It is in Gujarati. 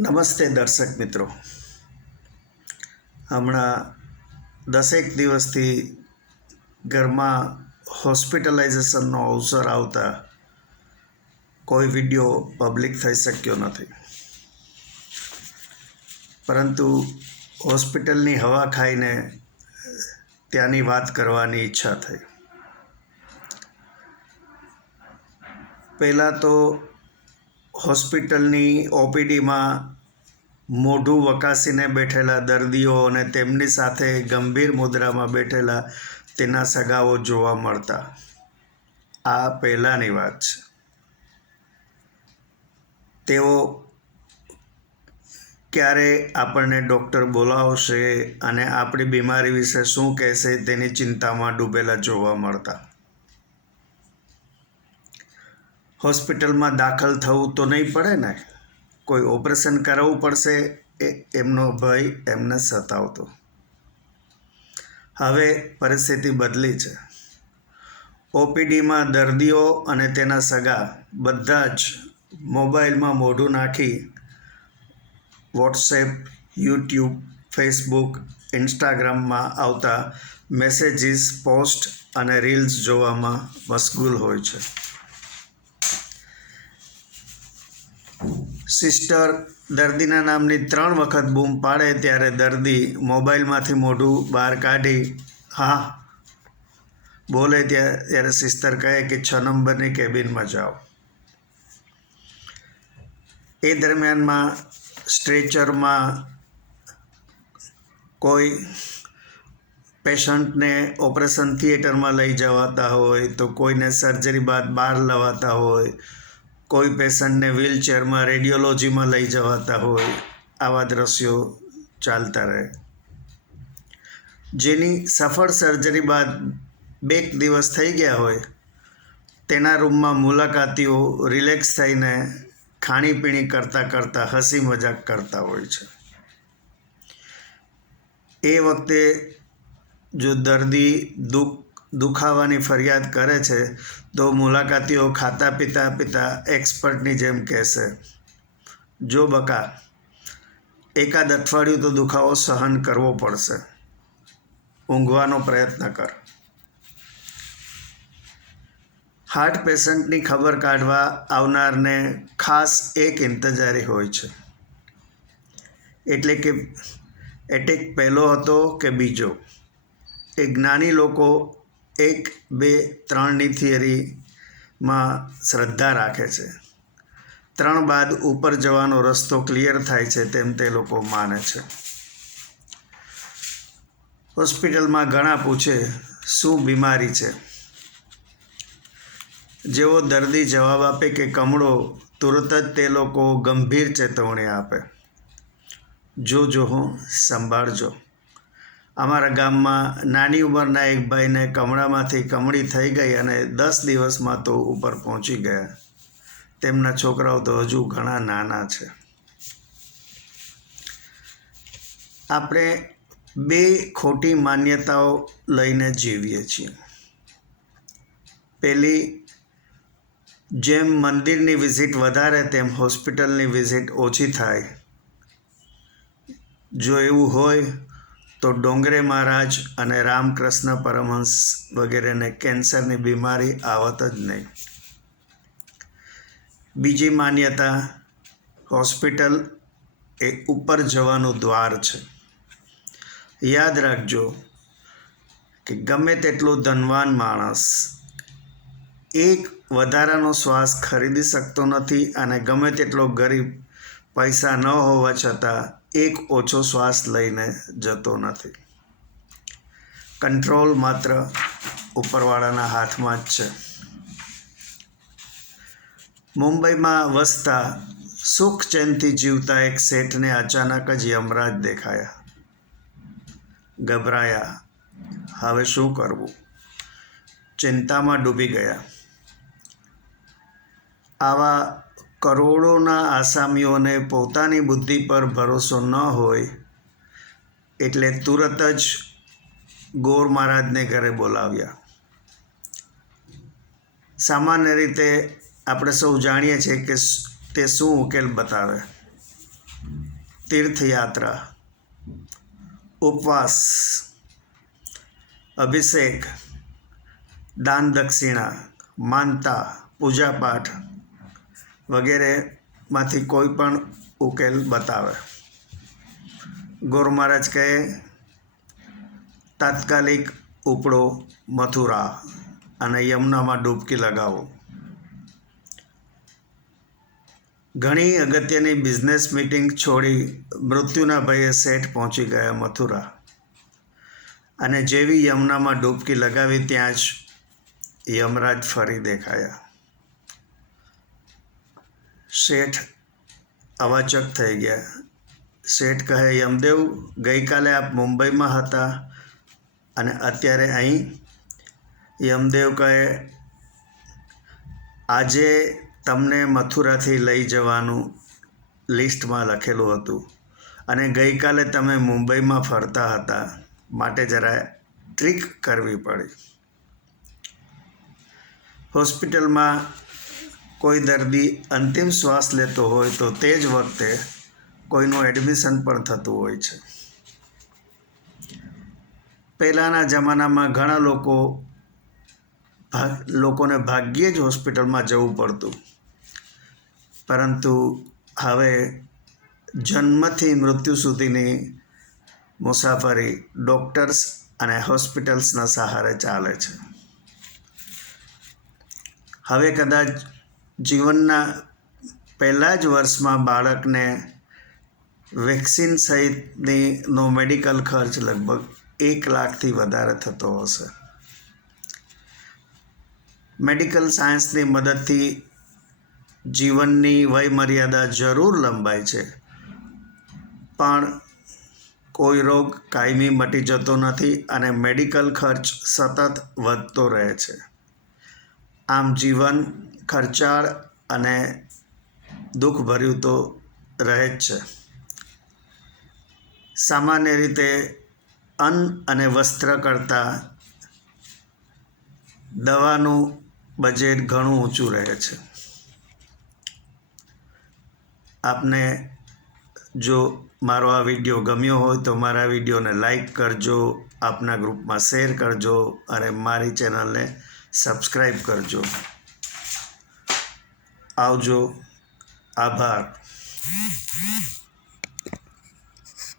નમસ્તે દર્શક મિત્રો. હમણાં 10 દિવસથી ઘરમાં હોસ્પિટલાઇઝેશનનો અવસર આવતા કોઈ વિડીયો પબ્લિક થઈ શક્યો નથી, પરંતુ હોસ્પિટલની હવા ખાઈને ત્યાંની વાત કરવાની ઈચ્છા થઈ. પહેલાં તો હોસ્પિટલની ઓપીડીમાં મોઢું વકાસીને બેઠેલા દર્દીઓ અને તેમની સાથે ગંભીર મુદ્રામાં બેઠેલા તેના સગાઓ જોવા મળતા. આ પહેલાંની વાત છે. તેઓ ક્યારે આપણને ડૉક્ટર બોલાવશે અને આપણી બીમારી વિશે શું કહેશે તેની ચિંતામાં ડૂબેલા જોવા મળતા. હોસ્પિટલમાં દાખલ થવું તો નહીં પડે ને, કોઈ ઓપરેશન કરાવવું પડશે એમનો ભય એમને સતાવતો. હવે પરિસ્થિતિ બદલી છે. ઓપીડીમાં દર્દીઓ અને તેના સગા બધા જ મોબાઈલમાં મોઢું નાખી વોટ્સએપ, યુટ્યુબ, ફેસબુક, ઇન્સ્ટાગ્રામમાં આવતા મેસેજીસ, પોસ્ટ અને રીલ્સ જોવામાં મશગુલ હોય છે. સિસ્ટર દર્દીના નામની 3 વખત બૂમ પાડે ત્યારે દર્દી મોબાઈલમાંથી મોઢું બહાર કાઢી હા બોલે ત્યારે સિસ્ટર કહે કે 6 નંબરની કેબિનમાં જાઓ. એ દરમિયાનમાં સ્ટ્રેચરમાં કોઈ પેશન્ટને ઓપરેશન થિયેટરમાં લઈ જવાતા હોય તો કોઈને સર્જરી બાદ બહાર લવાતા હોય, કોઈ પેશન્ટને વ્હીલચેરમાં રેડિયોલોજીમાં લઈ જવાતા હોય. આવા દ્રશ્યો ચાલતા રહે. જેની સફળ સર્જરી બાદ 2 દિવસ થઈ ગયા હોય તેના રૂમમાં મુલાકાતીઓ રિલેક્સ થઈને ખાણીપીણી કરતાં હસી મજાક કરતા હોય છે. એ વખતે જો દર્દી દુખાવાની ફરિયાદ કરે છે તો મુલાકાતીઓ ખાતા પીતા એક્સપર્ટની જેમ કહેશે, જો બકા, એકાદ અઠવાડિયું તો દુખાવો સહન કરવો પડશે, ઊંઘવાનો પ્રયત્ન કર. હાર્ટ પેશન્ટની ખબર કાઢવા આવનારને ખાસ એક ઇંતજારી હોય છે, એટલે કે એટેક પહેલો હતો કે બીજો. એ જ્ઞાની લોકો 1, 2, 3ની થિયરીમાં શ્રદ્ધા રાખે છે. 3 બાદ ઉપર જવાનો રસ્તો ક્લિયર થાય છે તેમ તે લોકો માને છે. હોસ્પિટલમાં ઘણા પૂછે શું બીમારી છે. જેવો દર્દી જવાબ આપે કે કમળો, તુરત જ તે લોકો ગંભીર ચેતવણી આપે, જોજો હો, સંભાળજો. અમારા ગામમાં નાની ઉંમરના એક ભાઈને કમળામાંથી કમળી થઈ ગઈ અને 10 દિવસમાં તો ઉપર પહોંચી ગયા. તેમના છોકરાઓ તો હજુ ઘણા નાના છે. આપણે 2 ખોટી માન્યતાઓ લઈને જીવીએ છીએ. પહેલી, જેમ મંદિરની વિઝિટ વધારે તેમ હોસ્પિટલની વિઝિટ ઓછી થાય. જો એવું હોય તો ડોંગરે મહારાજ અને રામકૃષ્ણ પરમહંસ વગેરેને કેન્સરની બીમારી આવત જ નહીં. બીજી માન્યતા, હોસ્પિટલ એ ઉપર જવાનું દ્વાર છે. યાદ રાખજો કે ગમે તેટલો ધનવાન માણસ એક વધારાનો શ્વાસ ખરીદી શકતો નથી અને ગમે તેટલો ગરીબ પૈસા ન હોવા છતાં એક ઓછો શ્વાસ લઈને જતો નથી. કંટ્રોલ માત્ર ઉપરવાળાના હાથમાં જ છે. મુંબઈમાં વસતા સુખ ચેનથી જીવતા એક શેઠને અચાનક જ યમરાજ દેખાયા. ગભરાયા. હવે શું કરવું? ચિંતામાં ડૂબી ગયા. આવા કરોડોના આસામીઓને પોતાની બુદ્ધિ પર ભરોસો ન હોય એટલે તુરત જ ગોર મહારાજને ઘરે બોલાવ્યા. સામાન્ય રીતે આપણે સૌ જાણીએ છીએ કે તે શું ઉકેલ બતાવે. તીર્થયાત્રા, ઉપવાસ, અભિષેક, દાન દક્ષિણા, માનતા, પૂજાપાઠ વગેરેમાંથી કોઈ પણ ઉકેલ બતાવે. ગુરુ મહારાજ કહે તાત્કાલિક ઉપડો મથુરા અને યમુનામાં ડૂબકી લગાવો. ઘણી અગત્યની બિઝનેસ મીટિંગ છોડી મૃત્યુના ભયે શેઠ પહોંચી ગયા મથુરા, અને જેવી યમુનામાં ડૂબકી લગાવી ત્યાં જ યમરાજ ફરી દેખાયા. શેઠ અવાચક થઈ ગયા. શેઠ કહે, યમદેવ, ગઈકાલે આપ મુંબઈમાં હતા અને અત્યારે અહીં? યમદેવ કહે, આજે તમને મથુરાથી લઈ જવાનું લિસ્ટમાં લખેલું હતું અને ગઈકાલે તમે મુંબઈમાં ફરતા હતા, માટે જરા ટ્રીક કરવી પડી. હોસ્પિટલમાં કોઈ દર્દી અંતિમ શ્વાસ લેતો હોય તો તે જ વખતે કોઈનું એડમિશન પણ થતું હોય છે. પહેલાંના જમાનામાં ઘણા લોકોને ભાગ્યે જ હોસ્પિટલમાં જવું પડતું, પરંતુ હવે જન્મથી મૃત્યુ સુધીની મુસાફરી ડૉક્ટર્સ અને હોસ્પિટલ્સના સહારે ચાલે છે. હવે કદાચ જીવનના પહેલા જ વર્ષમાં બાળકને વેક્સિન સહિતનો મેડિકલ ખર્ચ લગભગ 1 લાખથી વધારે થતો હશે. મેડિકલ સાયન્સની મદદથી જીવનની વયમર્યાદા જરૂર લંબાય છે, પણ કોઈ રોગ કાયમી મટી જતો નથી અને મેડિકલ ખર્ચ સતત વધતો રહે છે. આમ જીવન ખર્ચાળ અને દુઃખભર્યું તો રહે જ છે. સામાન્ય રીતે અન્ન અને વસ્ત્ર કરતાં દવાનું બજેટ ઘણું ઊંચું રહે છે. આપને જો મારો આ વિડીયો ગમ્યો હોય તો મારા વિડીયોને લાઈક કરજો, આપના ગ્રુપમાં શેર કરજો અને મારી ચેનલને સબસ્ક્રાઈબ કરજો. આવજો. આભાર.